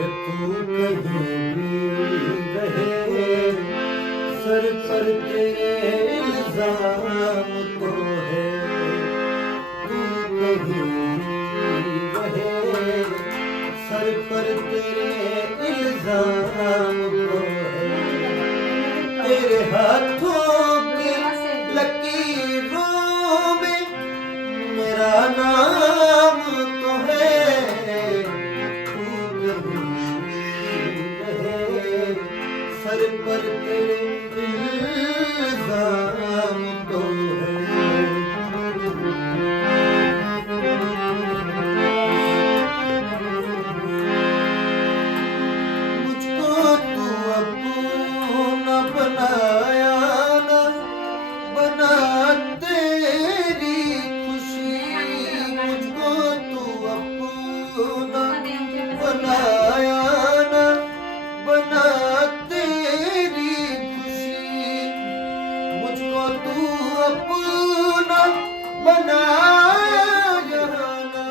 तू कहीं भी रहे, सर पर तेरे इल्जाम तो है। तू कहीं भी रहे, सर पर तेरे इल्जाम तो है। तेरे हाथों की लकीरों में मेरा नाम तो है। तू कहीं रहे, सर पर तेरे इल्जाम तो है। मुझको तू अपना बनाया ना, बना तेरी खुशी। मुझको तू अपना बनाया ना, बना तेरी खुशी। मुझको तू अपना बनाया ना,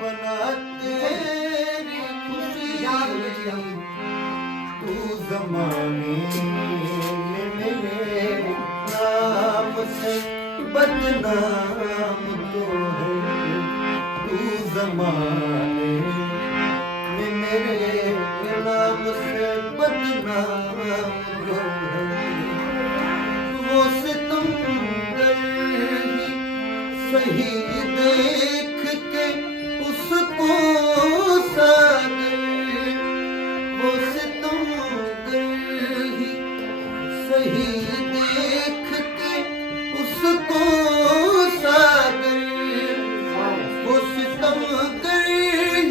बना तेरी खुशी। तू ज़माने में मेरे नाम से बदनाम तो है। तू ज़माने में मेरे नाम से बदनाम तो है। वो सितमगर ही सही देख के उसको सागर, वो सितमगर ही सही देख के उसको सागर। वो सितमगर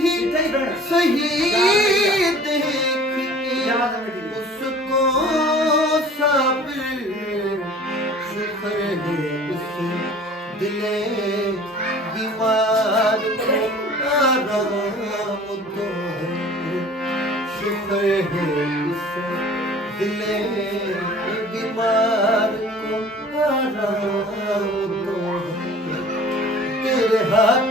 ही सही देख के उसको साबिर। शुक्र है उस दिले दीवार को आराम तो है। शुक्र है उस दिले बीमार को आराम तो है। तेरे हाथ